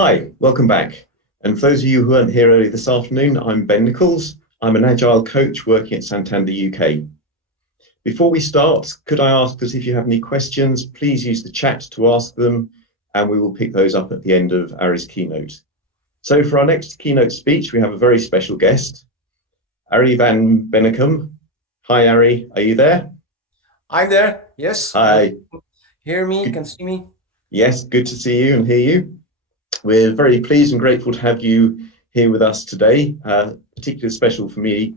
Hi, welcome back. And for those of you who weren't here earlier this afternoon, I'm Ben Nichols. I'm an Agile coach working at Santander UK. Before we start, could I ask that if you have any questions, please use the chat to ask them, and we will pick those up at the end of Ari's keynote. So for our next keynote speech, we have a very special guest, Ari van Bennekom. Hi, Ari, are you there? I'm there, yes. Hi. Hear me, can see me? Yes, good to see you and hear you. We're very pleased and grateful to have you here with us today. Particularly special for me,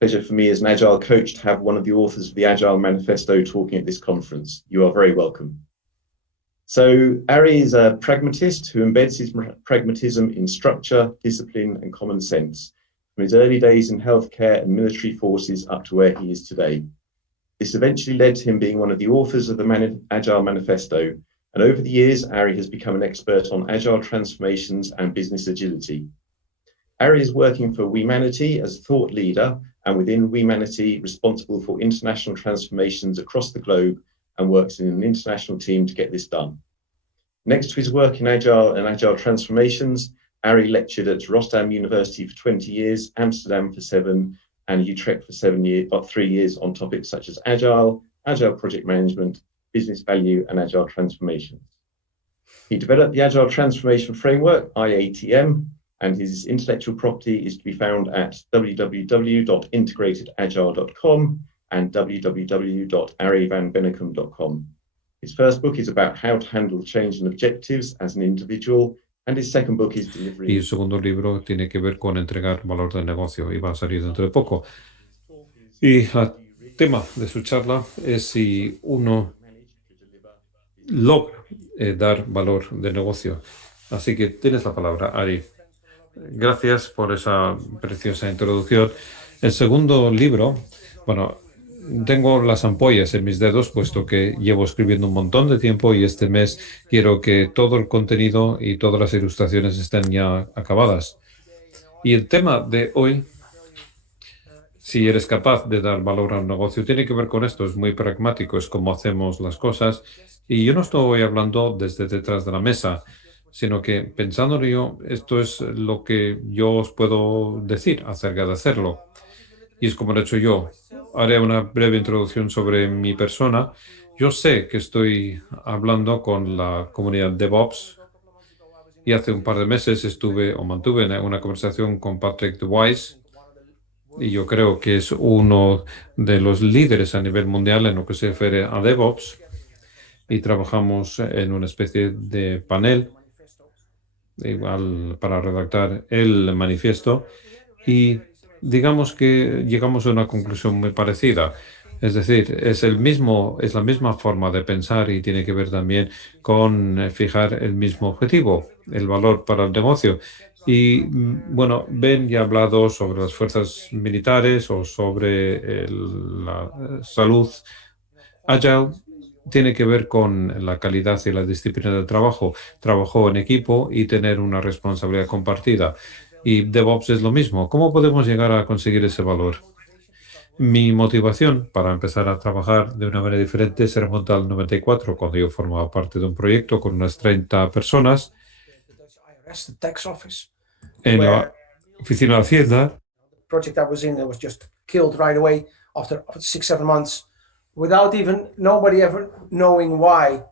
pleasure for me as an Agile coach to have one of the authors of the Agile Manifesto talking at this conference. You are very welcome. So Ari is a pragmatist who embeds his pragmatism in structure, discipline, and common sense, from his early days in healthcare and military forces up to where he is today. This eventually led to him being one of the authors of the Agile Manifesto, and over the years, Ari has become an expert on agile transformations and business agility. Ari is working for Wemanity as a thought leader, and within Wemanity, responsible for international transformations across the globe, and works in an international team to get this done. Next to his work in agile and agile transformations, Ari lectured at Rotterdam University for 20 years, Amsterdam for 7, and Utrecht for 3 years on topics such as agile project management, business value, and agile transformations. He developed the Agile Transformation Framework, IATM, and his intellectual property is to be found at www.integratedagile.com and www.arivanbennekom.com. His first book is about how to handle change and objectives as an individual, and his second book is Delivering. Y su segundo libro tiene que ver con entregar valor del negocio y va a salir dentro de poco. Y el tema de su charla es si uno logra dar valor de negocio. Así que tienes la palabra, Ari. Gracias por esa preciosa introducción. El segundo libro, bueno, tengo las ampollas en mis dedos, puesto que llevo escribiendo un montón de tiempo y este mes quiero que todo el contenido y todas las ilustraciones estén ya acabadas. Y el tema de hoy, si eres capaz de dar valor a un negocio, tiene que ver con esto, es muy pragmático, es cómo hacemos las cosas. Y yo no estoy hablando desde detrás de la mesa, sino que pensándolo yo, esto es lo que yo os puedo decir acerca de hacerlo. Y es como lo he hecho yo. Haré una breve introducción sobre mi persona. Yo sé que estoy hablando con la comunidad DevOps y hace un par de meses mantuve una conversación con Patrick DeWise, y yo creo que es uno de los líderes a nivel mundial en lo que se refiere a DevOps, y trabajamos en una especie de panel igual para redactar el manifiesto, y digamos que llegamos a una conclusión muy parecida. Es decir, es la misma forma de pensar y tiene que ver también con fijar el mismo objetivo, el valor para el negocio. Y bueno, Ben ya ha hablado sobre las fuerzas militares o sobre la salud. Agile tiene que ver con la calidad y la disciplina del trabajo en equipo y tener una responsabilidad compartida. Y DevOps es lo mismo. ¿Cómo podemos llegar a conseguir ese valor? Mi motivación para empezar a trabajar de una manera diferente se remonta al 94, cuando yo formaba parte de un proyecto con unas 30 personas en la oficina de Hacienda. Project I was in was just killed right away after 6-7 months without even nobody ever knowing why.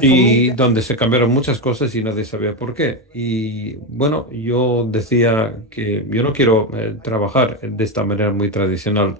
Y donde se cambiaron muchas cosas y nadie sabía por qué. Y bueno, yo decía que yo no quiero trabajar de esta manera muy tradicional,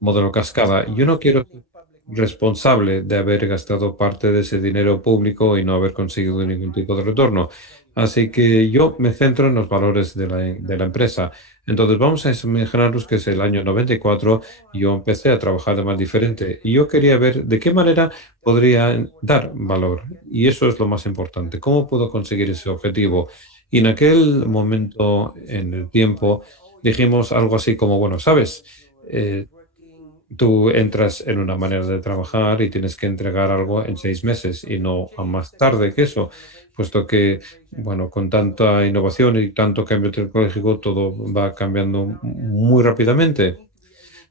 modelo cascada. Yo no quiero ser responsable de haber gastado parte de ese dinero público y no haber conseguido ningún tipo de retorno. Así que yo me centro en los valores de la empresa. Entonces vamos a imaginarnos que es el año 94 y yo empecé a trabajar de manera diferente y yo quería ver de qué manera podría dar valor. Y eso es lo más importante. ¿Cómo puedo conseguir ese objetivo? Y en aquel momento, en el tiempo, dijimos algo así como, bueno, sabes, tú entras en una manera de trabajar y tienes que entregar algo en 6 meses y no a más tarde que eso, puesto que, bueno, con tanta innovación y tanto cambio tecnológico, todo va cambiando muy rápidamente.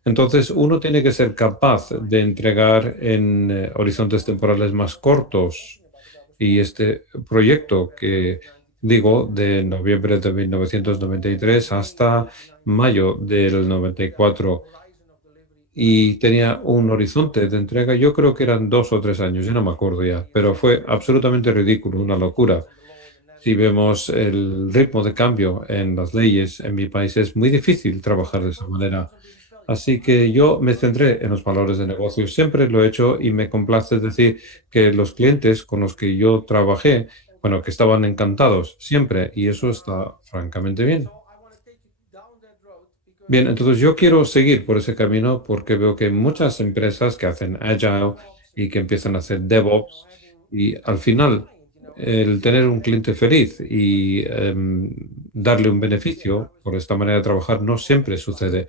Entonces, uno tiene que ser capaz de entregar en horizontes temporales más cortos. Y este proyecto que digo, de noviembre de 1993 hasta mayo del 94 y tenía un horizonte de entrega, yo creo que eran 2 o 3 años, yo no me acuerdo ya, pero fue absolutamente ridículo, una locura. Si vemos el ritmo de cambio en las leyes en mi país, es muy difícil trabajar de esa manera. Así que yo me centré en los valores de negocio. Siempre lo he hecho y me complace decir que los clientes con los que yo trabajé, bueno, que estaban encantados siempre y eso está francamente bien. Bien, entonces yo quiero seguir por ese camino porque veo que hay muchas empresas que hacen Agile y que empiezan a hacer DevOps y al final el tener un cliente feliz y darle un beneficio por esta manera de trabajar no siempre sucede.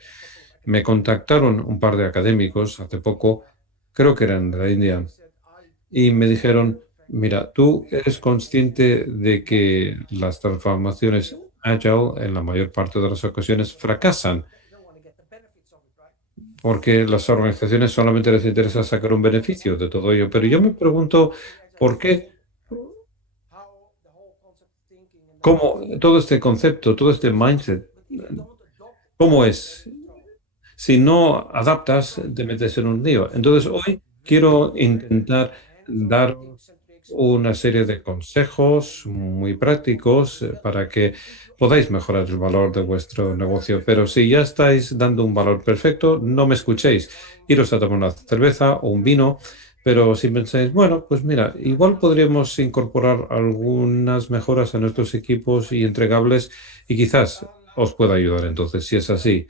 Me contactaron un par de académicos hace poco, creo que eran de la India, y me dijeron, mira, tú eres consciente de que las transformaciones Agile en la mayor parte de las ocasiones fracasan porque las organizaciones solamente les interesa sacar un beneficio de todo ello. Pero yo me pregunto por qué, cómo todo este concepto, todo este mindset, cómo es. Si no adaptas, te metes en un lío. Entonces, hoy quiero intentar dar una serie de consejos muy prácticos para que podáis mejorar el valor de vuestro negocio. Pero si ya estáis dando un valor perfecto, no me escuchéis. Iros a tomar una cerveza o un vino. Pero si pensáis, bueno, pues mira, igual podríamos incorporar algunas mejoras a nuestros equipos y entregables y quizás os pueda ayudar entonces, si es así.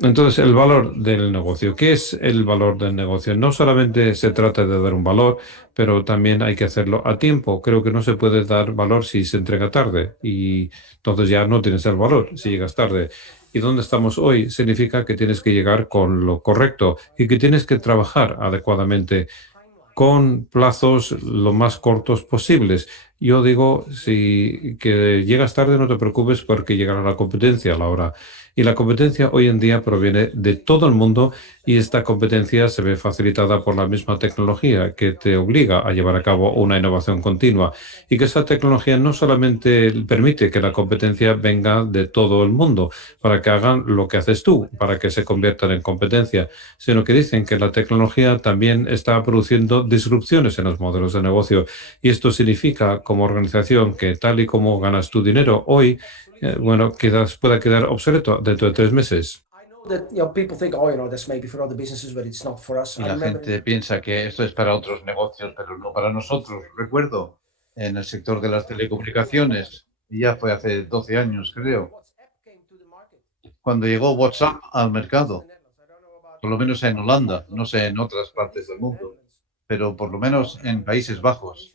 Entonces, el valor del negocio. ¿Qué es el valor del negocio? No solamente se trata de dar un valor, pero también hay que hacerlo a tiempo. Creo que no se puede dar valor si se entrega tarde y entonces ya no tienes el valor si llegas tarde. Y donde estamos hoy significa que tienes que llegar con lo correcto y que tienes que trabajar adecuadamente con plazos lo más cortos posibles. Yo digo, si que llegas tarde, no te preocupes porque llegará la competencia a la hora. Y la competencia hoy en día proviene de todo el mundo y esta competencia se ve facilitada por la misma tecnología que te obliga a llevar a cabo una innovación continua y que esa tecnología no solamente permite que la competencia venga de todo el mundo para que hagan lo que haces tú, para que se conviertan en competencia, sino que dicen que la tecnología también está produciendo disrupciones en los modelos de negocio. Y esto significa, como organización, que tal y como ganas tu dinero hoy, bueno, quizás pueda quedar obsoleto dentro de 3 meses. People think, oh, that's maybe for other businesses, but it's not for us. Y I la remember gente piensa que esto es para otros negocios, pero no para nosotros. Recuerdo en el sector de las telecomunicaciones, y ya fue hace 12 años, creo, cuando llegó WhatsApp al mercado, por lo menos en Holanda, no sé en otras partes del mundo, pero por lo menos en Países Bajos,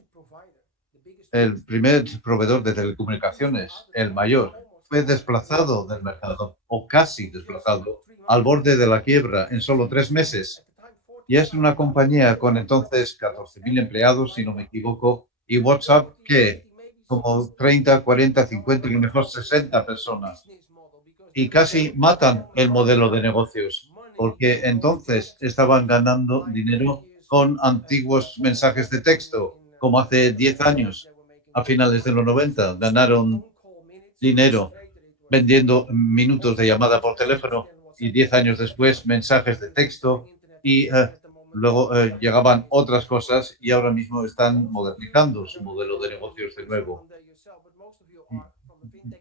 el primer proveedor de telecomunicaciones, el mayor, fue desplazado del mercado, o casi desplazado, al borde de la quiebra en solo 3 meses. Y es una compañía con entonces 14.000 empleados, si no me equivoco, y WhatsApp, que como 30, 40, 50 y a lo mejor 60 personas. Y casi matan el modelo de negocios, porque entonces estaban ganando dinero con antiguos mensajes de texto, como hace 10 años, a finales de los 90, ganaron dinero vendiendo minutos de llamada por teléfono y 10 años después mensajes de texto y luego llegaban otras cosas y ahora mismo están modernizando su modelo de negocios de nuevo.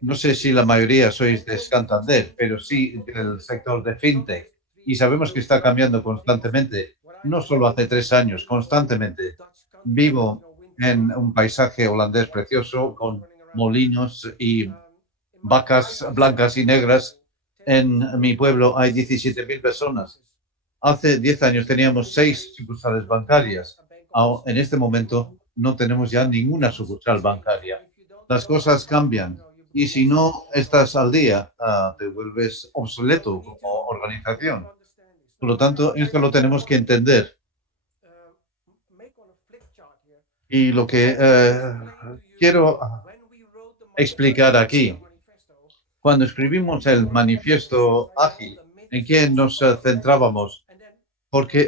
No sé si la mayoría sois de Santander, pero sí del sector de fintech y sabemos que está cambiando constantemente, no solo hace 3 años, constantemente. Vivo en un paisaje holandés precioso con molinos y vacas blancas y negras. En mi pueblo hay 17.000 personas. Hace 10 años teníamos 6 sucursales bancarias. En este momento no tenemos ya ninguna sucursal bancaria. Las cosas cambian y si no estás al día, te vuelves obsoleto como organización. Por lo tanto, esto lo tenemos que entender. Y lo que quiero explicar aquí, cuando escribimos el manifiesto ágil, ¿en qué nos centrábamos? Porque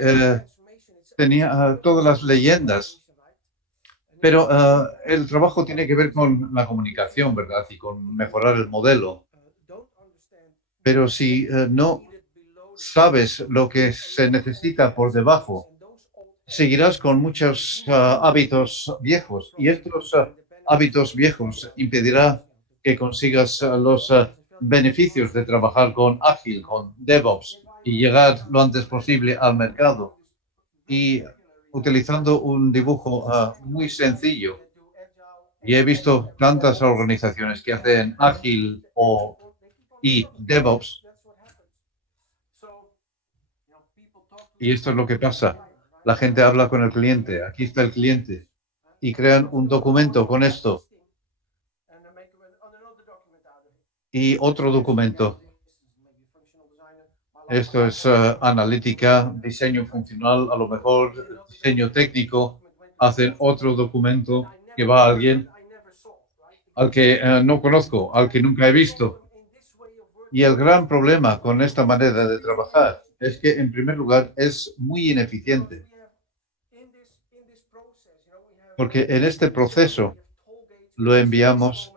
tenía todas las leyendas Pero el trabajo tiene que ver con la comunicación, ¿verdad? Y con mejorar el modelo. Pero si no sabes lo que se necesita por debajo, seguirás con muchos hábitos viejos y estos hábitos viejos impedirá que consigas los beneficios de trabajar con Ágil, con DevOps y llegar lo antes posible al mercado. Y utilizando un dibujo muy sencillo, y he visto tantas organizaciones que hacen Ágil y DevOps, y esto es lo que pasa. La gente habla con el cliente, aquí está el cliente, y crean un documento con esto y otro documento. Esto es analítica, diseño funcional, a lo mejor diseño técnico. Hacen otro documento que va a alguien al que no conozco, al que nunca he visto. Y el gran problema con esta manera de trabajar es que, en primer lugar, es muy ineficiente. Porque en este proceso lo enviamos,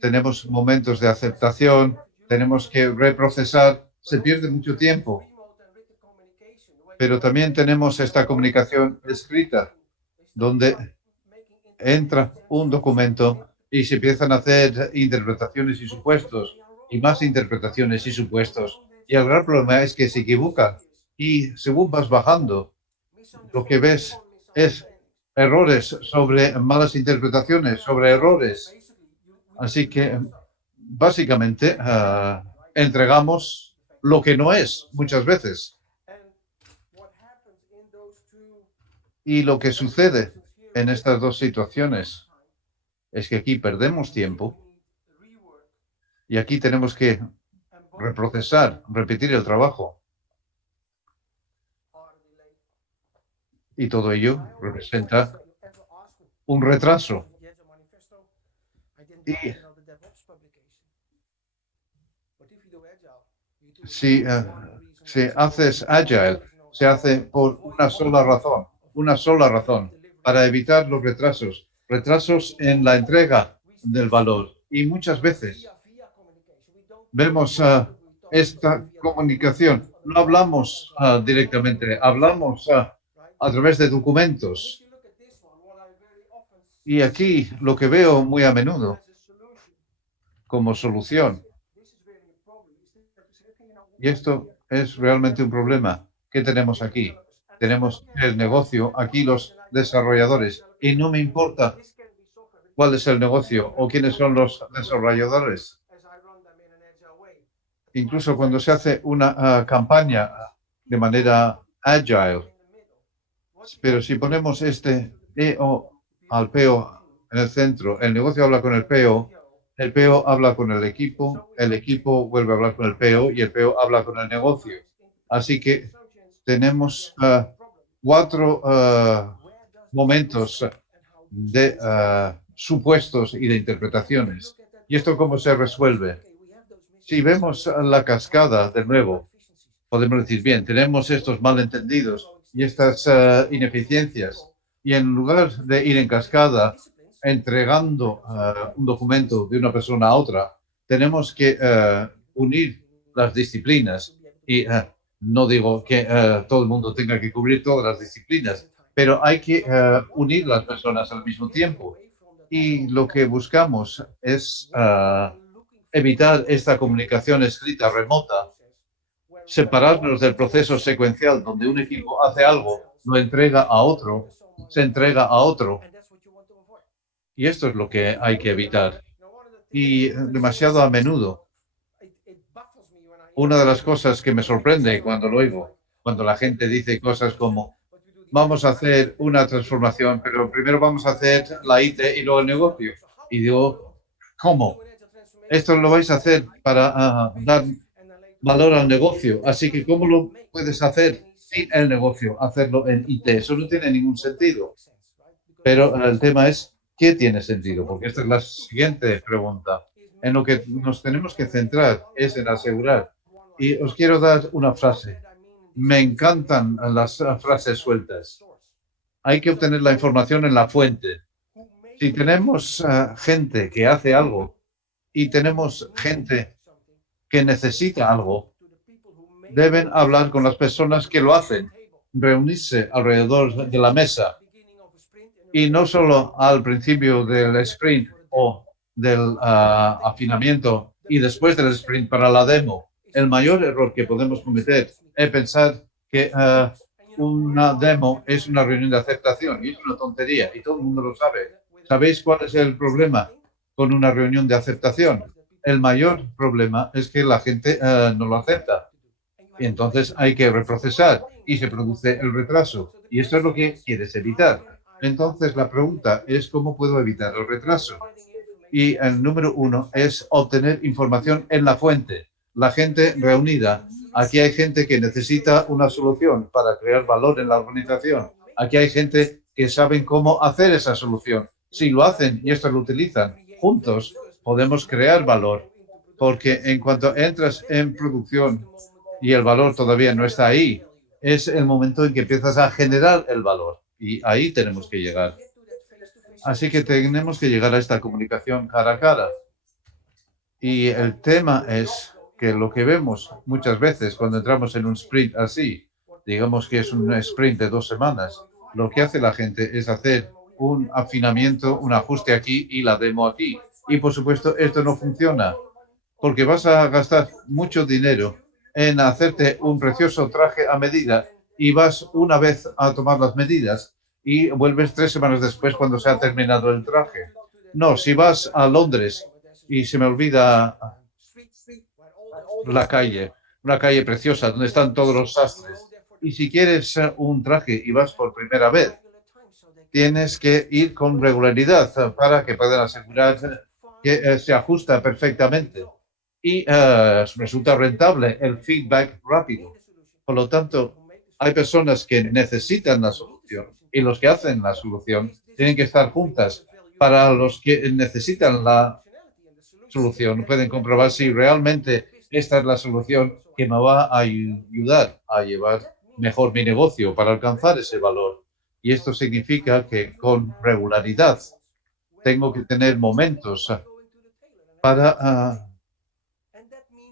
tenemos momentos de aceptación, tenemos que reprocesar, se pierde mucho tiempo. Pero también tenemos esta comunicación escrita, donde entra un documento y se empiezan a hacer interpretaciones y supuestos, y más interpretaciones y supuestos. Y el gran problema es que se equivocan. Y según vas bajando, lo que ves es errores sobre malas interpretaciones, sobre errores. Así que, básicamente, entregamos lo que no es muchas veces. Y lo que sucede en estas dos situaciones es que aquí perdemos tiempo y aquí tenemos que reprocesar, repetir el trabajo. Y todo ello representa un retraso. Y si haces Agile, se hace por una sola razón, para evitar los retrasos en la entrega del valor. Y muchas veces vemos esta comunicación, no hablamos directamente, hablamos a través de documentos. Y aquí lo que veo muy a menudo como solución, y esto es realmente un problema, ¿qué tenemos aquí? Tenemos el negocio, aquí los desarrolladores, y no me importa cuál es el negocio o quiénes son los desarrolladores. Incluso cuando se hace una campaña de manera agile, pero si ponemos este EO al PO en el centro, el negocio habla con el PO habla con el equipo vuelve a hablar con el PO y el PO habla con el negocio. Así que tenemos 4 momentos de supuestos y de interpretaciones. ¿Y esto cómo se resuelve? Si vemos la cascada de nuevo, podemos decir, bien, tenemos estos malentendidos y estas ineficiencias, y en lugar de ir en cascada entregando un documento de una persona a otra, tenemos que unir las disciplinas. Y no digo que todo el mundo tenga que cubrir todas las disciplinas, pero hay que unir las personas al mismo tiempo. Y lo que buscamos es evitar esta comunicación escrita remota, separarnos del proceso secuencial donde un equipo hace algo, lo entrega a otro, se entrega a otro. Y esto es lo que hay que evitar. Y demasiado a menudo, una de las cosas que me sorprende cuando lo oigo, cuando la gente dice cosas como, vamos a hacer una transformación, pero primero vamos a hacer la IT y luego el negocio. Y digo, ¿cómo? Esto lo vais a hacer para dar valor al negocio. Así que, ¿cómo lo puedes hacer sin el negocio? Hacerlo en IT. Eso no tiene ningún sentido. Pero el tema es, ¿qué tiene sentido? Porque esta es la siguiente pregunta. En lo que nos tenemos que centrar es en asegurar. Y os quiero dar una frase. Me encantan las frases sueltas. Hay que obtener la información en la fuente. Si tenemos gente que hace algo y tenemos gente que necesita algo, deben hablar con las personas que lo hacen, reunirse alrededor de la mesa y no solo al principio del sprint o del afinamiento y después del sprint para la demo. El mayor error que podemos cometer es pensar que una demo es una reunión de aceptación y es una tontería y todo el mundo lo sabe. ¿Sabéis cuál es el problema con una reunión de aceptación? El mayor problema es que la gente no lo acepta. Y entonces hay que reprocesar y se produce el retraso. Y esto es lo que quieres evitar. Entonces la pregunta es ¿cómo puedo evitar el retraso? Y el número uno es obtener información en la fuente. La gente reunida. Aquí hay gente que necesita una solución para crear valor en la organización. Aquí hay gente que saben cómo hacer esa solución. Si lo hacen y estos lo utilizan juntos, podemos crear valor. Porque en cuanto entras en producción y el valor todavía no está ahí, es el momento en que empiezas a generar el valor. Y ahí tenemos que llegar. Así que tenemos que llegar a esta comunicación cara a cara. Y el tema es que lo que vemos muchas veces cuando entramos en un sprint así, digamos que es un sprint de 2 semanas, lo que hace la gente es hacer un afinamiento, un ajuste aquí y la demo aquí. Y por supuesto esto no funciona porque vas a gastar mucho dinero en hacerte un precioso traje a medida y vas una vez a tomar las medidas y vuelves 3 semanas después cuando se ha terminado el traje. No, si vas a Londres y se me olvida la calle, una calle preciosa donde están todos los sastres, y si quieres un traje y vas por primera vez, tienes que ir con regularidad para que puedan asegurar que se ajusta perfectamente y resulta rentable el feedback rápido. Por lo tanto, hay personas que necesitan la solución y los que hacen la solución tienen que estar juntas. Para los que necesitan la solución, pueden comprobar si realmente esta es la solución que me va a ayudar a llevar mejor mi negocio para alcanzar ese valor. Y esto significa que con regularidad tengo que tener momentos para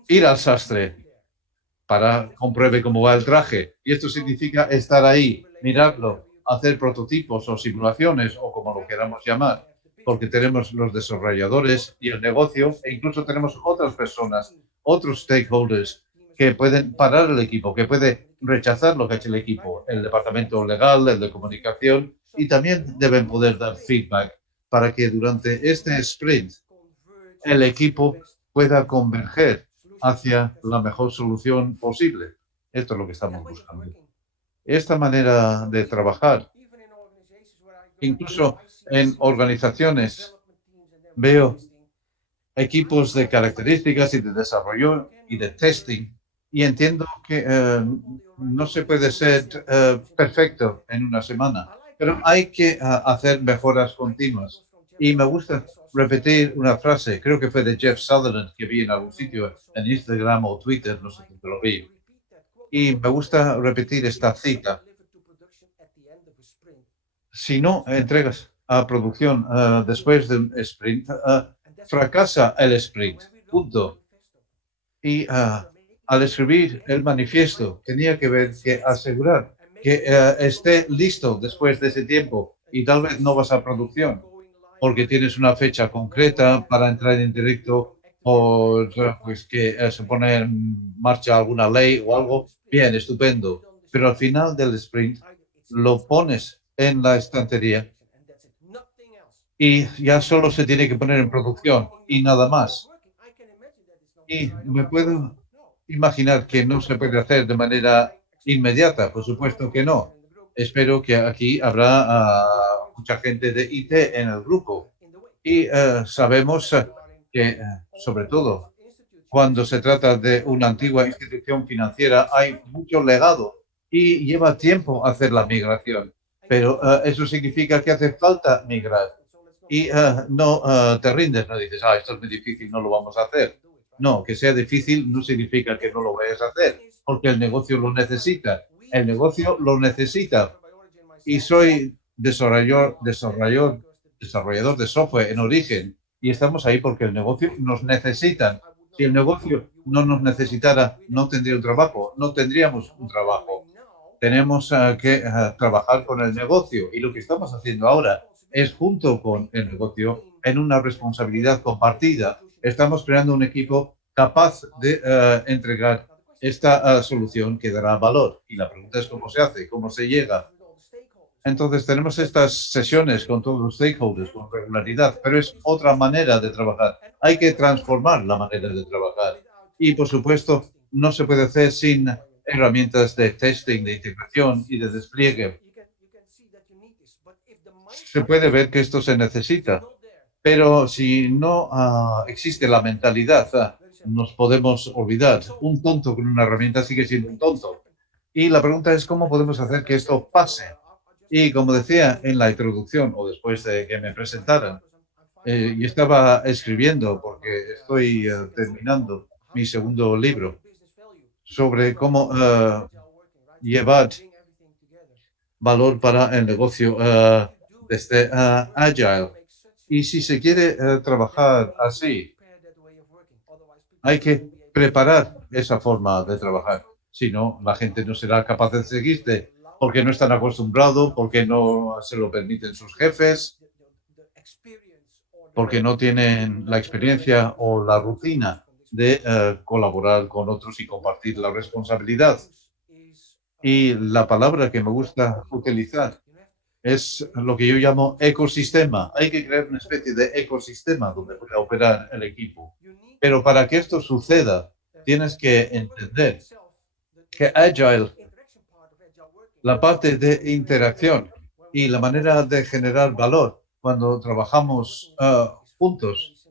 ir al sastre, para compruebe cómo va el traje. Y esto significa estar ahí, mirarlo, hacer prototipos o simulaciones o como lo queramos llamar, porque tenemos los desarrolladores y el negocio e incluso tenemos otras personas, otros stakeholders que pueden parar el equipo, que puede rechazar lo que ha hecho el equipo, el departamento legal, el de comunicación, y también deben poder dar feedback para que durante este sprint el equipo pueda converger hacia la mejor solución posible. Esto es lo que estamos buscando. Esta manera de trabajar, incluso en organizaciones, veo equipos de características y de desarrollo y de testing y entiendo que no se puede ser perfecto en una semana, pero hay que hacer mejoras continuas. Y me gusta repetir una frase, creo que fue de Jeff Sutherland, que vi en algún sitio, en Instagram o Twitter, no sé si lo vi. Y me gusta repetir esta cita. Si no entregas a producción después de un sprint, fracasa el sprint. Punto. Y al escribir el manifiesto tenía que ver que asegurar que esté listo después de ese tiempo y tal vez no vas a producción porque tienes una fecha concreta para entrar en directo o pues que se pone en marcha alguna ley o algo, bien, estupendo. Pero al final del sprint lo pones en la estantería y ya solo se tiene que poner en producción y nada más. Y me puedo imaginar que no se puede hacer de manera inmediata, por supuesto que no. Espero que aquí habrá mucha gente de IT en el grupo y sabemos que, sobre todo, cuando se trata de una antigua institución financiera, hay mucho legado y lleva tiempo hacer la migración. Pero eso significa que hace falta migrar y no te rindes, no dices, esto es muy difícil, no lo vamos a hacer. No, que sea difícil no significa que no lo vayas a hacer, porque el negocio lo necesita. El negocio lo necesita. Y soy desarrollador desarrollador de software en origen y estamos ahí porque el negocio nos necesita. Si el negocio no nos necesitara, no tendría un trabajo, no tendríamos un trabajo. Tenemos que trabajar con el negocio y lo que estamos haciendo ahora es junto con el negocio en una responsabilidad compartida. Estamos creando un equipo capaz de entregar esta solución que dará valor. Y la pregunta es cómo se hace, cómo se llega. Entonces tenemos estas sesiones con todos los stakeholders con regularidad, pero es otra manera de trabajar. Hay que transformar la manera de trabajar. Y por supuesto, no se puede hacer sin herramientas de testing, de integración y de despliegue. Se puede ver que esto se necesita, pero si no existe la mentalidad, nos podemos olvidar. Un tonto con una herramienta sigue siendo un tonto. Y la pregunta es cómo podemos hacer que esto pase. Y como decía en la introducción o después de que me presentaran, yo estaba escribiendo porque estoy terminando mi segundo libro sobre cómo llevar valor para el negocio desde Agile. Y si se quiere trabajar así, hay que preparar esa forma de trabajar. Si no, la gente no será capaz de seguirte porque no están acostumbrados, porque no se lo permiten sus jefes, porque no tienen la experiencia o la rutina de colaborar con otros y compartir la responsabilidad. Y la palabra que me gusta utilizar es lo que yo llamo ecosistema. Hay que crear una especie de ecosistema donde pueda operar el equipo. Pero para que esto suceda, tienes que entender que Agile, la parte de interacción y la manera de generar valor cuando trabajamos juntos,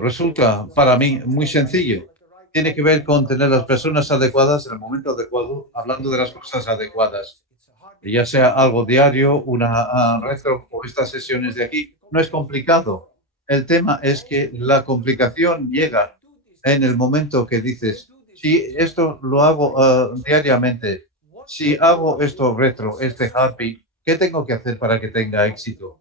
resulta para mí muy sencillo. Tiene que ver con tener las personas adecuadas en el momento adecuado, hablando de las cosas adecuadas. Ya sea algo diario, una retro o estas sesiones de aquí, no es complicado. El tema es que la complicación llega en el momento que dices, si esto lo hago diariamente, si hago esto retro, este happy, ¿qué tengo que hacer para que tenga éxito?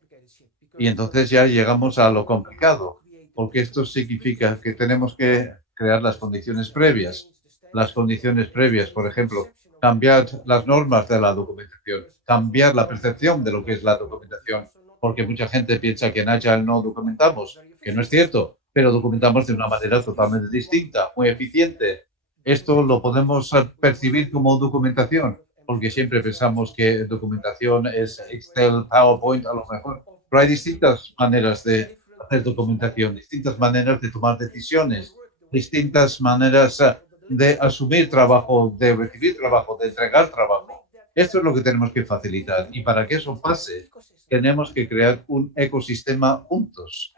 Y entonces ya llegamos a lo complicado, porque esto significa que tenemos que crear las condiciones previas. Las condiciones previas, por ejemplo, cambiar las normas de la documentación, cambiar la percepción de lo que es la documentación, porque mucha gente piensa que en Agile no documentamos, que no es cierto, pero documentamos de una manera totalmente distinta, muy eficiente. Esto lo podemos percibir como documentación, porque siempre pensamos que documentación es Excel, PowerPoint, a lo mejor, pero hay distintas maneras de hacer documentación, distintas maneras de tomar decisiones, distintas maneras de asumir trabajo, de recibir trabajo, de entregar trabajo. Esto es lo que tenemos que facilitar. Y para que eso pase, tenemos que crear un ecosistema juntos.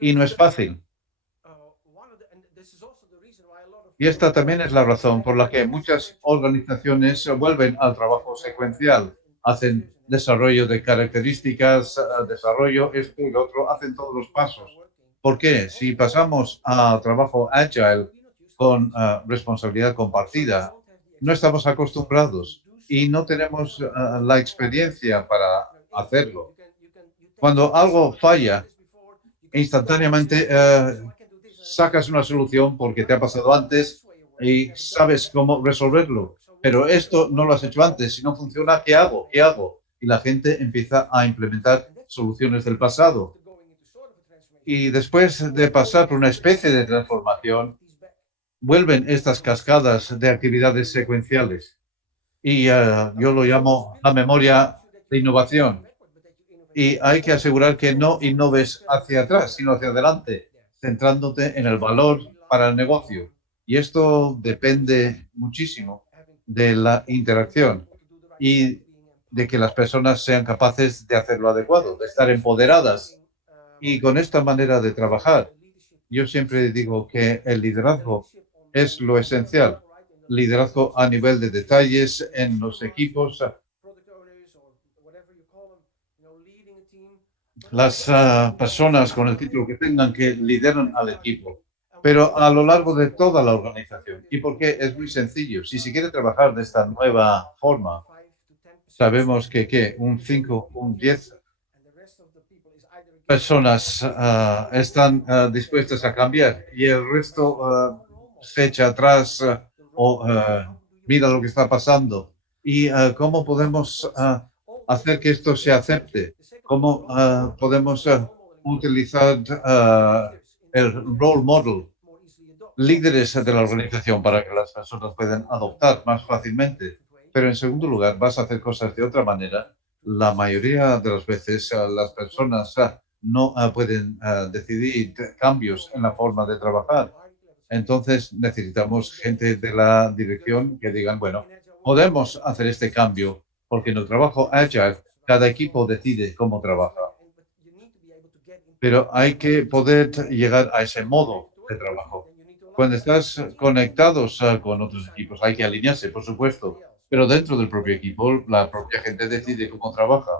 Y no es fácil. Y esta también es la razón por la que muchas organizaciones vuelven al trabajo secuencial. Hacen desarrollo de características, desarrollo esto y lo otro, hacen todos los pasos. ¿Por qué? Si pasamos a trabajo agile con responsabilidad compartida, no estamos acostumbrados y no tenemos la experiencia para hacerlo. Cuando algo falla, instantáneamente sacas una solución porque te ha pasado antes y sabes cómo resolverlo. Pero esto no lo has hecho antes. Si no funciona, ¿qué hago? ¿Qué hago? Y la gente empieza a implementar soluciones del pasado. Y después de pasar por una especie de transformación, vuelven estas cascadas de actividades secuenciales. Y yo lo llamo la memoria de innovación. Y hay que asegurar que no innoves hacia atrás, sino hacia adelante, centrándote en el valor para el negocio. Y esto depende muchísimo de la interacción y de que las personas sean capaces de hacerlo adecuado, de estar empoderadas. Y con esta manera de trabajar, yo siempre digo que el liderazgo es lo esencial. Liderazgo a nivel de detalles en los equipos. Las personas con el título que tengan que lideran al equipo, pero a lo largo de toda la organización. ¿Y por qué? Es muy sencillo. Si se quiere trabajar de esta nueva forma, sabemos que un 5, un personas están dispuestas a cambiar y el resto se echa atrás o mira lo que está pasando y cómo podemos hacer que esto se acepte, cómo podemos utilizar el role model, líderes de la organización para que las personas puedan adoptar más fácilmente. Pero en segundo lugar, vas a hacer cosas de otra manera. La mayoría de las veces las personas no pueden decidir cambios en la forma de trabajar. Entonces necesitamos gente de la dirección que digan, bueno, podemos hacer este cambio porque en el trabajo Agile cada equipo decide cómo trabaja. Pero hay que poder llegar a ese modo de trabajo. Cuando estás conectados con otros equipos, hay que alinearse, por supuesto, pero dentro del propio equipo, la propia gente decide cómo trabaja.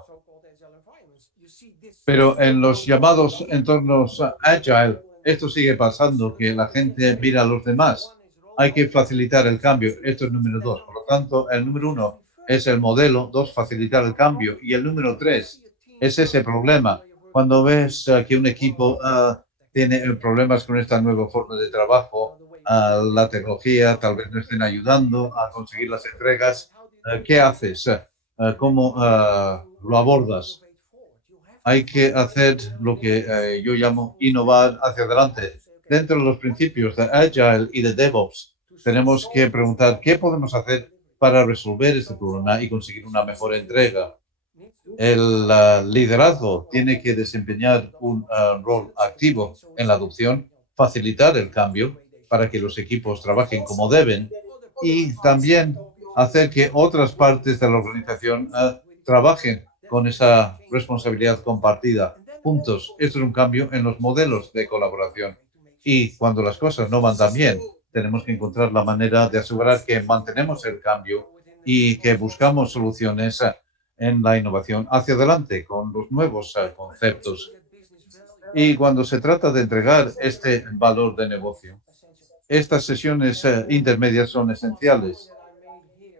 Pero en los llamados entornos agile, esto sigue pasando, que la gente mira a los demás. Hay que facilitar el cambio. Esto es número 2. Por lo tanto, el número 1 es el modelo, 2, facilitar el cambio. Y el número 3 es ese problema. Cuando ves que un equipo tiene problemas con esta nueva forma de trabajo, la tecnología tal vez no estén ayudando a conseguir las entregas, ¿qué haces? ¿Cómo lo abordas? Hay que hacer lo que yo llamo innovar hacia adelante. Dentro de los principios de Agile y de DevOps, tenemos que preguntar qué podemos hacer para resolver este problema y conseguir una mejor entrega. El liderazgo tiene que desempeñar un rol activo en la adopción, facilitar el cambio para que los equipos trabajen como deben y también hacer que otras partes de la organización trabajen con esa responsabilidad compartida juntos. Esto es un cambio en los modelos de colaboración. Y cuando las cosas no van tan bien, tenemos que encontrar la manera de asegurar que mantenemos el cambio y que buscamos soluciones en la innovación hacia adelante con los nuevos conceptos. Y cuando se trata de entregar este valor de negocio, estas sesiones intermedias son esenciales.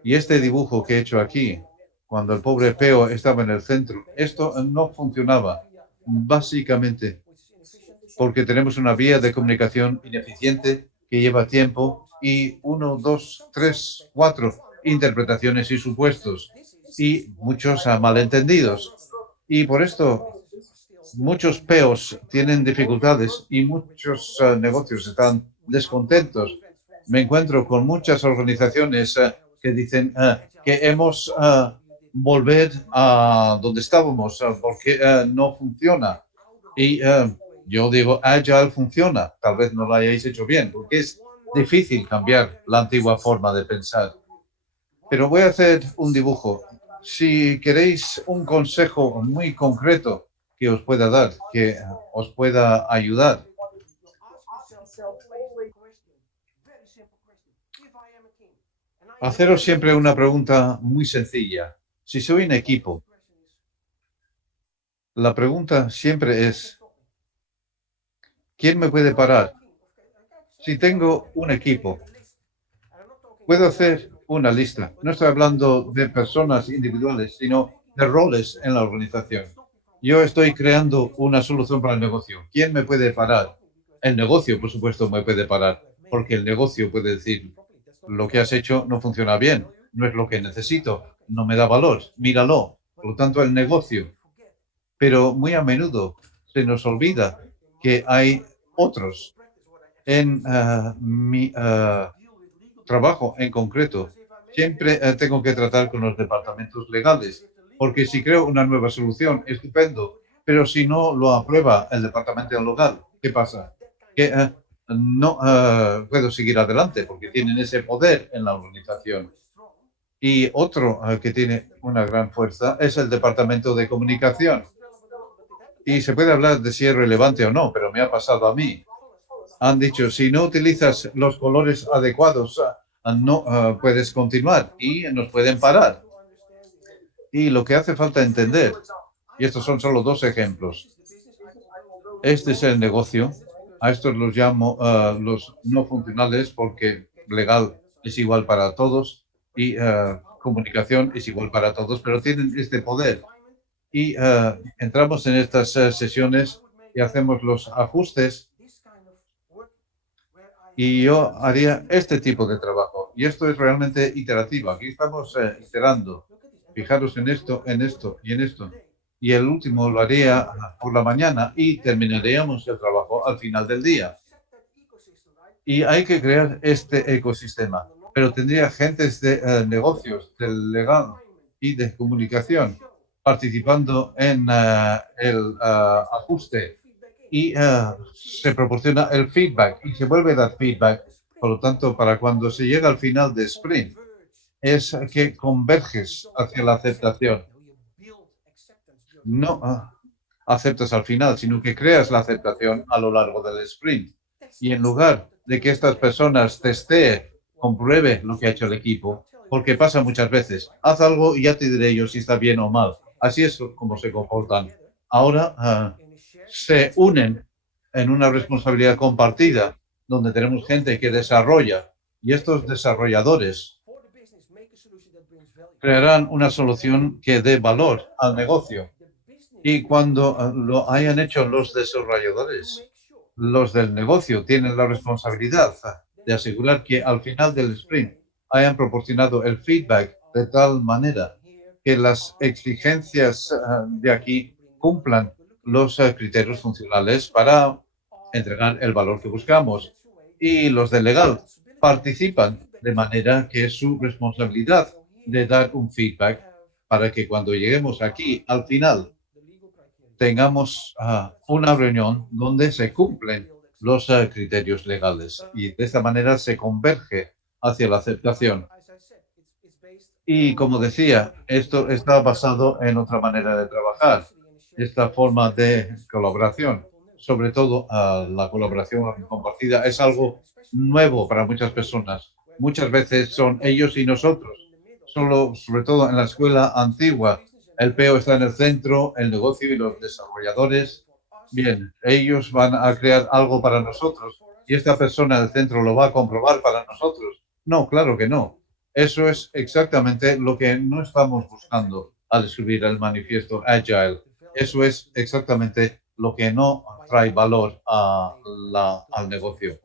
Y este dibujo que he hecho aquí, cuando el pobre Peo estaba en el centro, esto no funcionaba, básicamente porque tenemos una vía de comunicación ineficiente que lleva tiempo y 1, 2, 3, 4 interpretaciones y supuestos y muchos malentendidos. Y por esto muchos peos tienen dificultades y muchos negocios están descontentos. Me encuentro con muchas organizaciones que dicen que hemos volver a donde estábamos porque no funciona. Y yo digo, Agile funciona. Tal vez no lo hayáis hecho bien porque es difícil cambiar la antigua forma de pensar. Pero voy a hacer un dibujo. Si queréis un consejo muy concreto que os pueda dar, que os pueda ayudar. Haceros siempre una pregunta muy sencilla. Si soy un equipo, la pregunta siempre es, ¿quién me puede parar? Si tengo un equipo, puedo hacer una lista. No estoy hablando de personas individuales, sino de roles en la organización. Yo estoy creando una solución para el negocio. ¿Quién me puede parar? El negocio, por supuesto, me puede parar, porque el negocio puede decir, lo que has hecho no funciona bien, no es lo que necesito, no me da valor, míralo. Por lo tanto, el negocio. Pero muy a menudo se nos olvida que hay otros en mi trabajo en concreto. Siempre tengo que tratar con los departamentos legales, porque si creo una nueva solución, estupendo, pero si no lo aprueba el departamento legal, ¿qué pasa? Que no puedo seguir adelante porque tienen ese poder en la organización. Y otro que tiene una gran fuerza es el departamento de comunicación. Y se puede hablar de si es relevante o no, pero me ha pasado a mí. Han dicho, si no utilizas los colores adecuados, no puedes continuar y nos pueden parar. Y lo que hace falta entender, y estos son solo 2 ejemplos, este es el negocio, a estos los llamo los no funcionales porque legal es igual para todos y comunicación es igual para todos, pero tienen este poder. Y entramos en estas sesiones y hacemos los ajustes y yo haría este tipo de trabajo. Y esto es realmente iterativo. Aquí estamos iterando. Fijaros en esto, en esto y en esto. Y el último lo haría por la mañana y terminaríamos el trabajo al final del día. Y hay que crear este ecosistema. Pero tendría agentes de negocios, del legal y de comunicación participando en el ajuste y se proporciona el feedback y se vuelve a dar feedback. Por lo tanto, para cuando se llega al final de sprint, es que converges hacia la aceptación. No aceptas al final, sino que creas la aceptación a lo largo del sprint. Y en lugar de que estas personas testeen, compruebe lo que ha hecho el equipo, porque pasa muchas veces, haz algo y ya te diré yo si está bien o mal. Así es como se comportan. Ahora se unen en una responsabilidad compartida, donde tenemos gente que desarrolla y estos desarrolladores crearán una solución que dé valor al negocio. Y cuando lo hayan hecho los desarrolladores, los del negocio tienen la responsabilidad de asegurar que al final del sprint hayan proporcionado el feedback de tal manera que las exigencias de aquí cumplan los criterios funcionales para entregar el valor que buscamos. Y los del legal participan de manera que es su responsabilidad de dar un feedback para que cuando lleguemos aquí al final tengamos una reunión donde se cumplen los criterios legales y de esta manera se converge hacia la aceptación. Y como decía, esto está basado en otra manera de trabajar, esta forma de colaboración, sobre todo la colaboración compartida, es algo nuevo para muchas personas. Muchas veces son ellos y nosotros, sobre todo en la escuela antigua. El PO está en el centro, el negocio y los desarrolladores. Bien, ellos van a crear algo para nosotros y esta persona del centro lo va a comprobar para nosotros. No, claro que no. Eso es exactamente lo que no estamos buscando al escribir el manifiesto Agile. Eso es exactamente lo que no trae valor al negocio.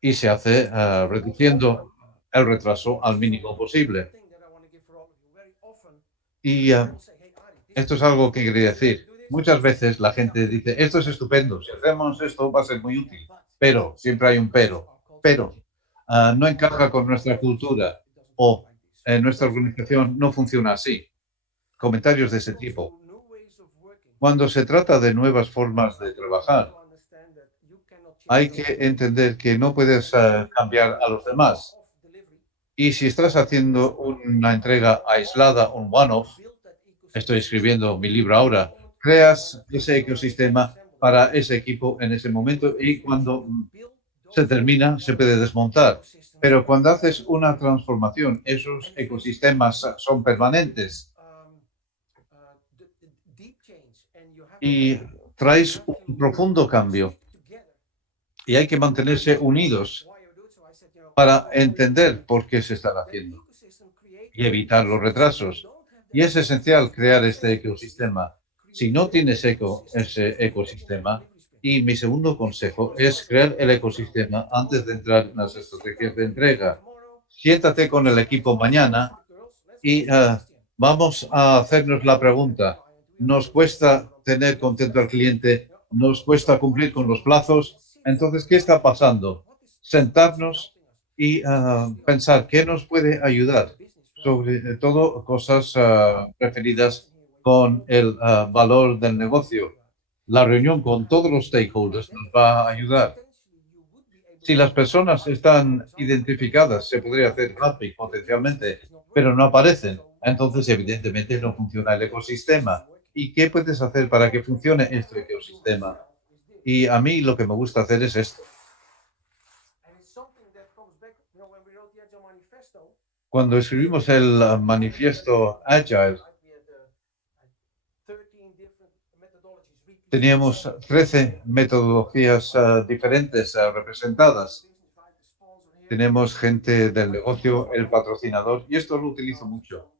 Y se hace reduciendo el retraso al mínimo posible. Y esto es algo que quería decir. Muchas veces la gente dice, esto es estupendo, si hacemos esto va a ser muy útil, pero siempre hay un pero no encaja con nuestra cultura o nuestra organización no funciona así. Comentarios de ese tipo. Cuando se trata de nuevas formas de trabajar, hay que entender que no puedes cambiar a los demás. Y si estás haciendo una entrega aislada, un one-off, estoy escribiendo mi libro ahora, creas ese ecosistema para ese equipo en ese momento y cuando se termina se puede desmontar. Pero cuando haces una transformación, esos ecosistemas son permanentes y traes un profundo cambio y hay que mantenerse unidos para entender por qué se están haciendo y evitar los retrasos. Y es esencial crear este ecosistema. Si no tienes ese ecosistema, y mi segundo consejo es crear el ecosistema antes de entrar en las estrategias de entrega. Siéntate con el equipo mañana y vamos a hacernos la pregunta. ¿Nos cuesta tener contento al cliente? ¿Nos cuesta cumplir con los plazos? Entonces, ¿qué está pasando? Sentarnos y pensar qué nos puede ayudar, sobre todo cosas referidas con el valor del negocio. La reunión con todos los stakeholders nos va a ayudar. Si las personas están identificadas, se podría hacer mapping potencialmente, pero no aparecen. Entonces, evidentemente, no funciona el ecosistema. ¿Y qué puedes hacer para que funcione este ecosistema? Y a mí lo que me gusta hacer es esto. Cuando escribimos el manifiesto Agile, teníamos 13 metodologías diferentes representadas. Tenemos gente del negocio, el patrocinador, y esto lo utilizo mucho.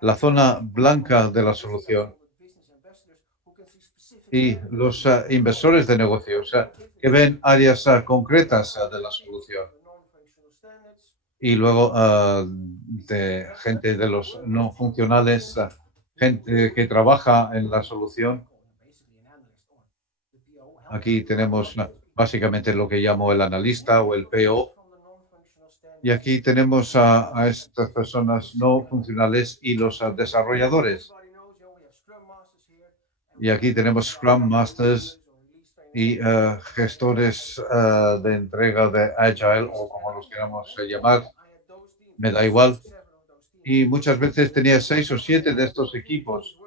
La zona blanca de la solución y los inversores de negocios que ven áreas concretas de la solución. Y luego de gente de los no funcionales, gente que trabaja en la solución. Aquí tenemos básicamente lo que llamo el analista o el PO. Y aquí tenemos a estas personas no funcionales y los desarrolladores. Y aquí tenemos Scrum Masters y gestores de entrega de Agile o como los queramos llamar, me da igual. Y muchas veces tenía 6 o 7 de estos equipos.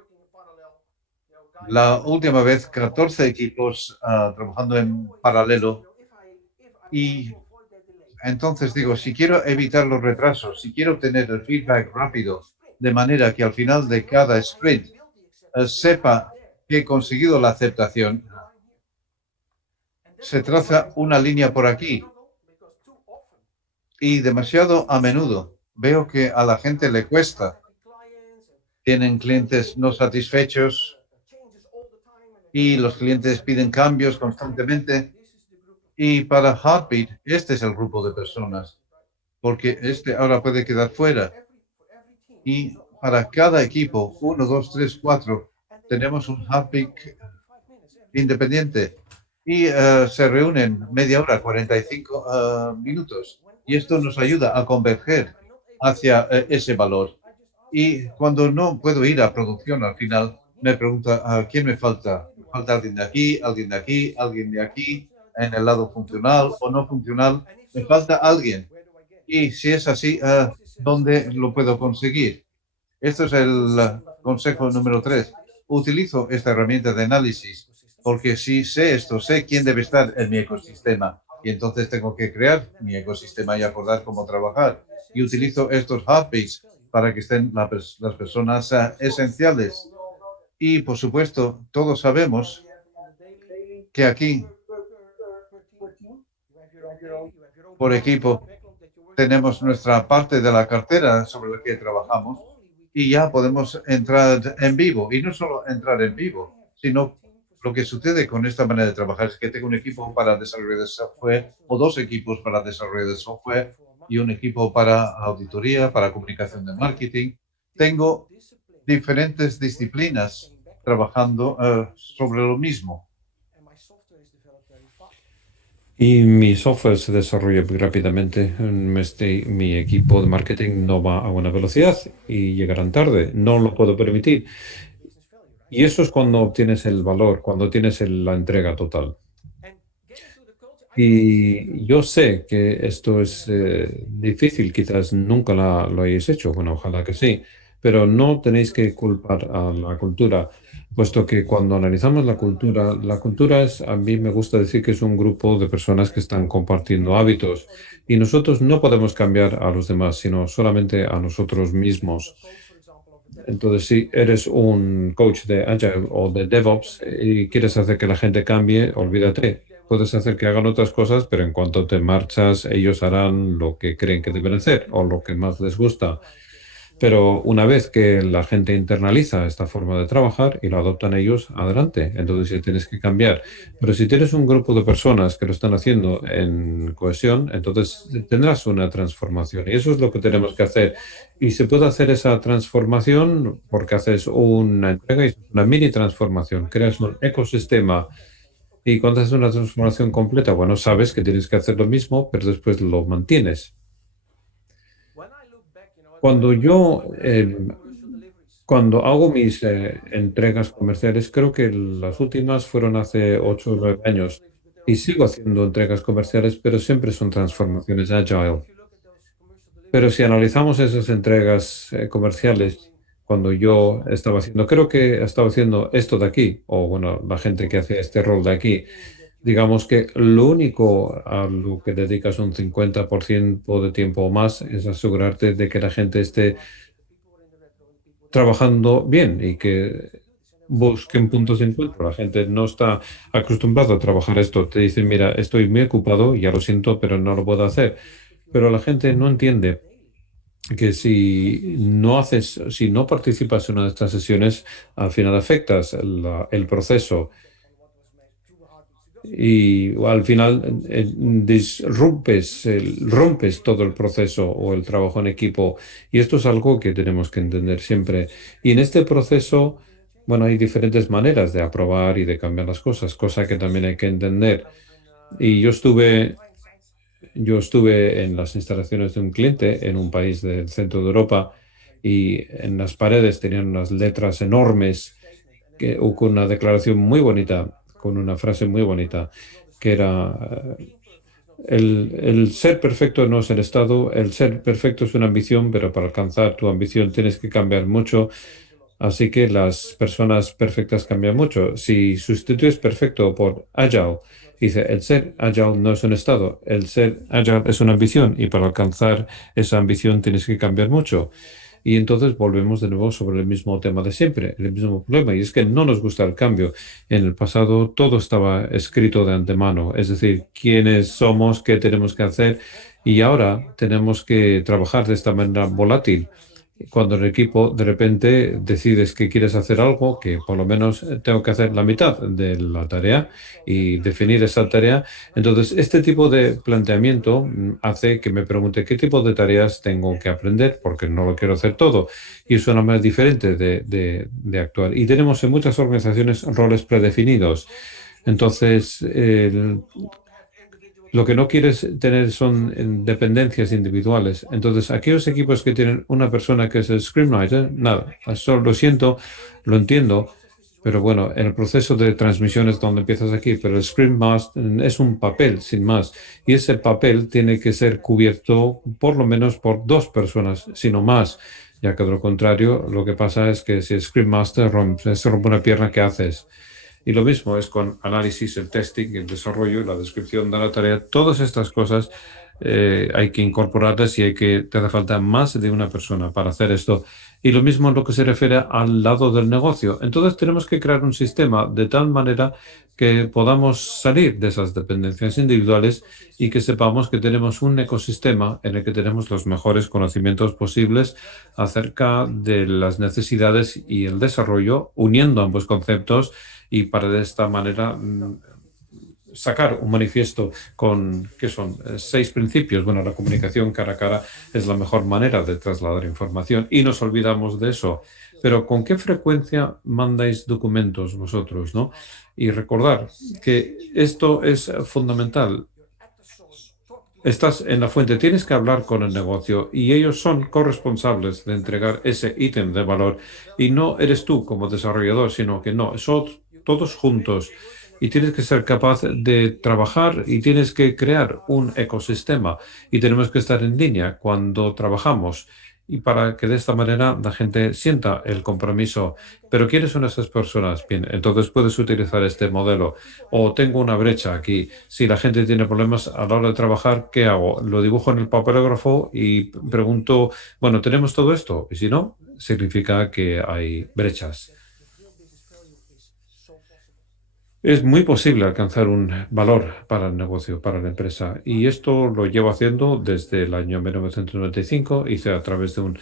La última vez 14 equipos trabajando en paralelo. Y entonces digo, si quiero evitar los retrasos, si quiero obtener el feedback rápido, de manera que al final de cada sprint sepa que he conseguido la aceptación, se traza una línea por aquí. Y demasiado a menudo veo que a la gente le cuesta. Tienen clientes no satisfechos y los clientes piden cambios constantemente. Y para Heartbeat, este es el grupo de personas, porque este ahora puede quedar fuera. Y para cada equipo, 1, 2, 3, 4, tenemos un Heartbeat independiente y se reúnen media hora, 45 minutos. Y esto nos ayuda a converger hacia ese valor. Y cuando no puedo ir a producción al final, me pregunta, ¿a quién me falta? ¿Falta alguien de aquí, alguien de aquí, alguien de aquí, en el lado funcional o no funcional? Me falta alguien. Y si es así, ¿dónde lo puedo conseguir? Esto es el consejo número 3. Utilizo esta herramienta de análisis porque si sé esto, sé quién debe estar en mi ecosistema. Y entonces tengo que crear mi ecosistema y acordar cómo trabajar. Y utilizo estos heartbeats para que estén las personas esenciales. Y, por supuesto, todos sabemos que aquí, por equipo, tenemos nuestra parte de la cartera sobre la que trabajamos y ya podemos entrar en vivo. Y no solo entrar en vivo, sino lo que sucede con esta manera de trabajar es que tengo un equipo para desarrollo de software o 2 equipos para desarrollo de software y un equipo para auditoría, para comunicación de marketing. Tengo diferentes disciplinas trabajando sobre lo mismo. Y mi software se desarrolla muy rápidamente. Mi equipo de marketing no va a buena velocidad y llegarán tarde. No lo puedo permitir. Y eso es cuando obtienes el valor, cuando tienes la entrega total. Y yo sé que esto es difícil, quizás nunca lo hayáis hecho, bueno, ojalá que sí, pero no tenéis que culpar a la cultura, puesto que cuando analizamos la cultura es, a mí me gusta decir que es un grupo de personas que están compartiendo hábitos y nosotros no podemos cambiar a los demás, sino solamente a nosotros mismos. Entonces, si eres un coach de Agile o de DevOps y quieres hacer que la gente cambie, olvídate. Puedes hacer que hagan otras cosas, pero en cuanto te marchas, ellos harán lo que creen que deben hacer o lo que más les gusta. Pero una vez que la gente internaliza esta forma de trabajar y lo adoptan ellos, adelante. Entonces ya tienes que cambiar. Pero si tienes un grupo de personas que lo están haciendo en cohesión, entonces tendrás una transformación. Y eso es lo que tenemos que hacer. Y se puede hacer esa transformación porque haces una entrega y una mini transformación. Creas un ecosistema. Y cuando haces una transformación completa, bueno, sabes que tienes que hacer lo mismo, pero después lo mantienes. Cuando yo, cuando hago mis entregas comerciales, creo que las últimas fueron hace 8 o 9 años y sigo haciendo entregas comerciales, pero siempre son transformaciones agile. Pero si analizamos esas entregas comerciales, cuando yo estaba haciendo, creo que estaba haciendo esto de aquí, o bueno, la gente que hace este rol de aquí, digamos que lo único a lo que dedicas un 50% de tiempo o más es asegurarte de que la gente esté trabajando bien y que busquen puntos de encuentro. La gente no está acostumbrada a trabajar esto. Te dicen, mira, estoy muy ocupado, ya lo siento, pero no lo puedo hacer. Pero la gente no entiende que si no participas en una de estas sesiones, al final afectas el proceso y al final rompes todo el proceso o el trabajo en equipo. Y esto es algo que tenemos que entender siempre. Y en este proceso, bueno, hay diferentes maneras de aprobar y de cambiar las cosas, cosa que también hay que entender. Y yo estuve en las instalaciones de un cliente en un país del centro de Europa y en las paredes tenían unas letras enormes o con una declaración muy bonita, con una frase muy bonita, que era el ser perfecto no es el estado, el ser perfecto es una ambición, pero para alcanzar tu ambición tienes que cambiar mucho. Así que las personas perfectas cambian mucho. Si sustituyes perfecto por agile, dice, el ser agile no es un estado, el ser agile es una ambición y para alcanzar esa ambición tienes que cambiar mucho. Y entonces volvemos de nuevo sobre el mismo tema de siempre, el mismo problema, y es que no nos gusta el cambio. En el pasado todo estaba escrito de antemano, es decir, quiénes somos, qué tenemos que hacer, y ahora tenemos que trabajar de esta manera volátil. Cuando el equipo de repente decides que quieres hacer algo, que por lo menos tengo que hacer la mitad de la tarea y definir esa tarea, entonces este tipo de planteamiento hace que me pregunte qué tipo de tareas tengo que aprender, porque no lo quiero hacer todo. Y es una manera diferente de actuar. Y tenemos en muchas organizaciones roles predefinidos. Entonces, lo que no quieres tener son dependencias individuales. Entonces, aquellos equipos que tienen una persona que es el Screenwriter, nada, eso lo siento, lo entiendo, pero bueno, en el proceso de transmisión es donde empiezas aquí, pero el Scrum Master es un papel, sin más, y ese papel tiene que ser cubierto por lo menos por dos personas, sino más, ya que de lo contrario, lo que pasa es que si el Scrum Master se rompe una pierna, ¿qué haces? Y lo mismo es con análisis, el testing, el desarrollo, la descripción de la tarea. Todas estas cosas hay que incorporarlas y te hace falta más de una persona para hacer esto. Y lo mismo en lo que se refiere al lado del negocio. Entonces tenemos que crear un sistema de tal manera que podamos salir de esas dependencias individuales y que sepamos que tenemos un ecosistema en el que tenemos los mejores conocimientos posibles acerca de las necesidades y el desarrollo, uniendo ambos conceptos y para de esta manera sacar un manifiesto con, ¿qué son? 6 principios. Bueno, la comunicación cara a cara es la mejor manera de trasladar información y nos olvidamos de eso. Pero ¿con qué frecuencia mandáis documentos vosotros, no? Y recordar que esto es fundamental. Estás en la fuente, tienes que hablar con el negocio y ellos son corresponsables de entregar ese ítem de valor y no eres tú como desarrollador, sino que no, son todos juntos y tienes que ser capaz de trabajar y tienes que crear un ecosistema y tenemos que estar en línea cuando trabajamos y para que de esta manera la gente sienta el compromiso. Pero ¿quiénes son esas personas? Bien, entonces puedes utilizar este modelo. O tengo una brecha aquí. Si la gente tiene problemas a la hora de trabajar, ¿qué hago? Lo dibujo en el papelógrafo y pregunto, bueno, ¿tenemos todo esto? Y si no, significa que hay brechas. Es muy posible alcanzar un valor para el negocio, para la empresa. Y esto lo llevo haciendo desde el año 1995. Hice a través de un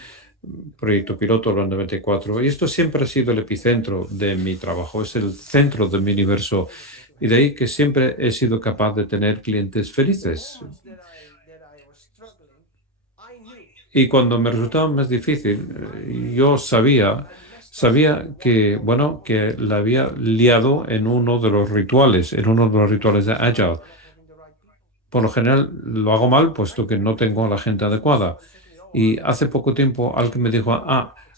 proyecto piloto en el 94. Y esto siempre ha sido el epicentro de mi trabajo. Es el centro de mi universo. Y de ahí que siempre he sido capaz de tener clientes felices. Y cuando me resultaba más difícil, yo sabía que, bueno, que la había liado en uno de los rituales, en uno de los rituales de Agile. Por lo general lo hago mal, puesto que no tengo a la gente adecuada. Y hace poco tiempo alguien me dijo,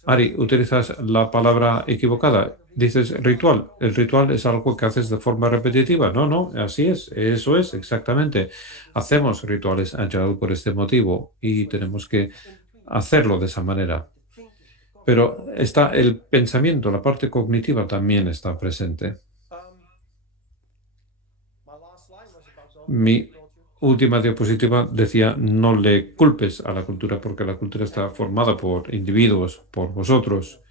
Ari, utilizas la palabra equivocada. Dices ritual. El ritual es algo que haces de forma repetitiva. No, no, así es. Eso es, exactamente. Hacemos rituales Agile por este motivo y tenemos que hacerlo de esa manera. Pero está el pensamiento, la parte cognitiva también está presente. Mi última diapositiva decía, no le culpes a la cultura porque la cultura está formada por individuos, por vosotros.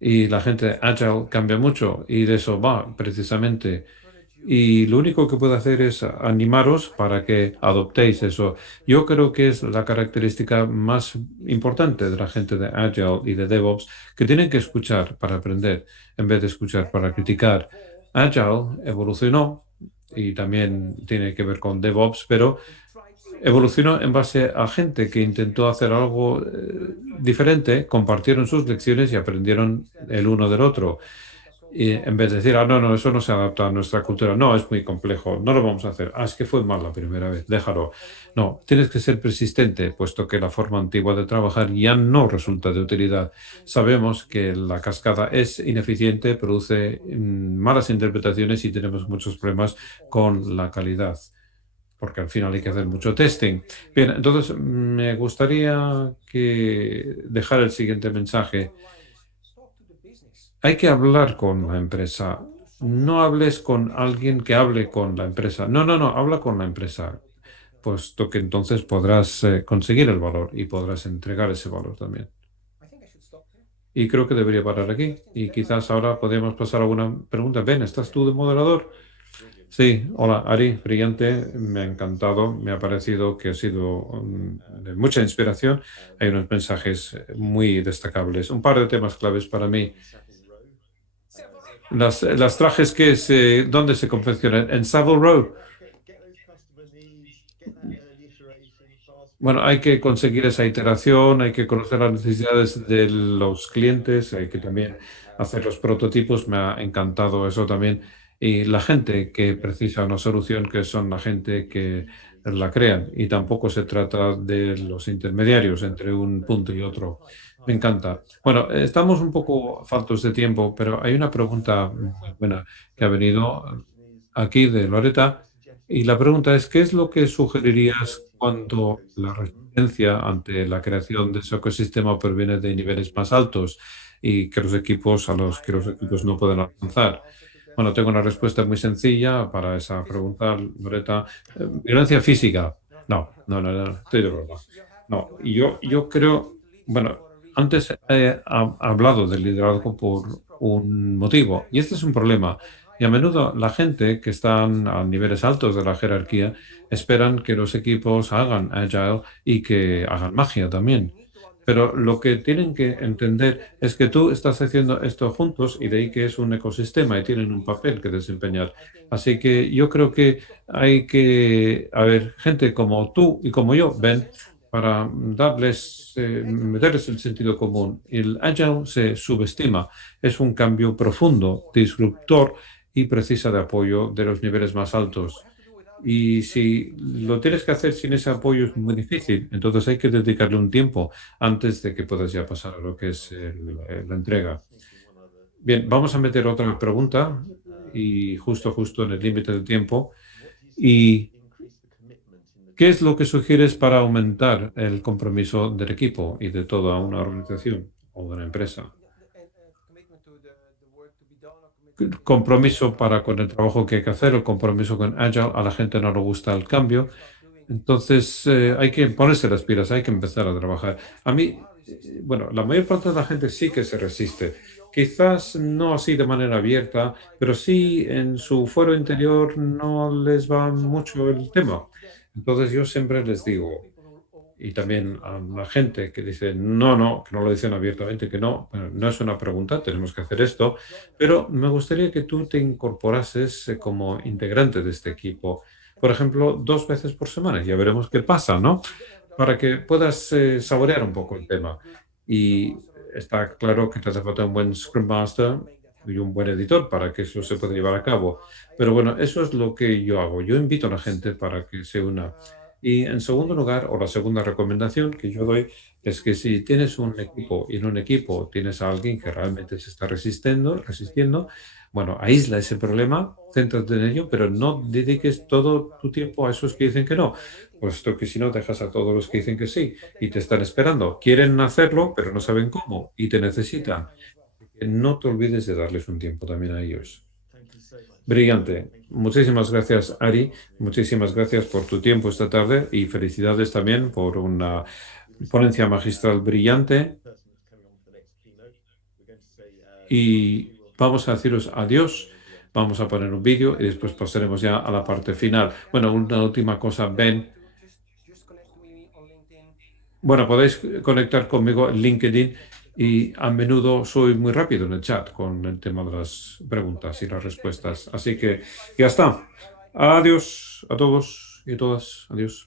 Y la gente agile cambia mucho y de eso va precisamente. Y lo único que puedo hacer es animaros para que adoptéis eso. Yo creo que es la característica más importante de la gente de Agile y de DevOps, que tienen que escuchar para aprender en vez de escuchar para criticar. Agile evolucionó y también tiene que ver con DevOps, pero evolucionó en base a gente que intentó hacer algo diferente, compartieron sus lecciones y aprendieron el uno del otro. Y en vez de decir, no, no, eso no se adapta a nuestra cultura, no, es muy complejo, no lo vamos a hacer. Es que fue mal la primera vez, déjalo. No, tienes que ser persistente, puesto que la forma antigua de trabajar ya no resulta de utilidad. Sabemos que la cascada es ineficiente, produce malas interpretaciones y tenemos muchos problemas con la calidad, porque al final hay que hacer mucho testing. Bien, entonces me gustaría que dejar el siguiente mensaje. Hay que hablar con la empresa. No hables con alguien que hable con la empresa. No, no, no, habla con la empresa, puesto que entonces podrás conseguir el valor y podrás entregar ese valor también. Y creo que debería parar aquí. Y quizás ahora podríamos pasar a alguna pregunta. Ben, ¿estás tú de moderador? Sí, hola Ari, brillante, me ha encantado, me ha parecido que ha sido de mucha inspiración. Hay unos mensajes muy destacables, un par de temas claves para mí. Las trajes ¿dónde se confeccionan? En Savile Row. Bueno, hay que conseguir esa iteración, hay que conocer las necesidades de los clientes, hay que también hacer los prototipos. Me ha encantado eso también. Y la gente que precisa una solución, que son la gente que la crean. Y tampoco se trata de los intermediarios entre un punto y otro. Me encanta. Bueno, estamos un poco faltos de tiempo, pero hay una pregunta muy buena que ha venido aquí de Loreta. Y la pregunta es, ¿qué es lo que sugerirías cuando la resistencia ante la creación de ese ecosistema proviene de niveles más altos y que los equipos a los que los equipos no pueden alcanzar? Bueno, tengo una respuesta muy sencilla para esa pregunta, Loreta. Violencia física. No, no, no, no, estoy de broma. No, y yo creo, bueno, antes he hablado del liderazgo por un motivo, y este es un problema. Y a menudo la gente que están a niveles altos de la jerarquía esperan que los equipos hagan agile y que hagan magia también. Pero lo que tienen que entender es que tú estás haciendo esto juntos y de ahí que es un ecosistema y tienen un papel que desempeñar. Así que yo creo que hay que haber gente como tú y como yo, Ben, para meterles el sentido común. El agile se subestima, es un cambio profundo, disruptor y precisa de apoyo de los niveles más altos. Y si lo tienes que hacer sin ese apoyo es muy difícil, entonces hay que dedicarle un tiempo antes de que puedas ya pasar a lo que es la entrega. Bien, vamos a meter otra pregunta y justo en el límite del tiempo. ¿Y qué es lo que sugieres para aumentar el compromiso del equipo y de toda una organización o de una empresa? Compromiso para con el trabajo que hay que hacer, el compromiso con Agile, a la gente no le gusta el cambio, entonces hay que ponerse las pilas, hay que empezar a trabajar. A mí, bueno, la mayor parte de la gente sí que se resiste, quizás no así de manera abierta, pero sí en su fuero interior no les va mucho el tema. Entonces yo siempre les digo, y también a la gente que dice no, no, que no lo dicen abiertamente, que no, bueno, no es una pregunta, tenemos que hacer esto, pero me gustaría que tú te incorporases como integrante de este equipo, por ejemplo, 2 veces por semana, ya veremos qué pasa, ¿no? Para que puedas saborear un poco el tema. Y está claro que te hace falta un buen Scrum Master y un buen editor para que eso se pueda llevar a cabo. Pero bueno, eso es lo que yo hago. Yo invito a la gente para que se una. Y en segundo lugar, o la segunda recomendación que yo doy, es que si tienes un equipo y en un equipo tienes a alguien que realmente se está resistiendo, bueno, aísla ese problema, céntrate en ello, pero no dediques todo tu tiempo a esos que dicen que no, puesto que si no dejas a todos los que dicen que sí y te están esperando. Quieren hacerlo, pero no saben cómo y te necesitan. No te olvides de darles un tiempo también a ellos. Brillante. Muchísimas gracias, Ari. Muchísimas gracias por tu tiempo esta tarde y felicidades también por una ponencia magistral brillante. Y vamos a deciros adiós vamos a poner un vídeo y después pasaremos ya a la parte final. Bueno, una última cosa, Ben. Bueno, podéis conectar conmigo en LinkedIn y a menudo soy muy rápido en el chat con el tema de las preguntas y las respuestas. Así que ya está. Adiós a todos y a todas. Adiós.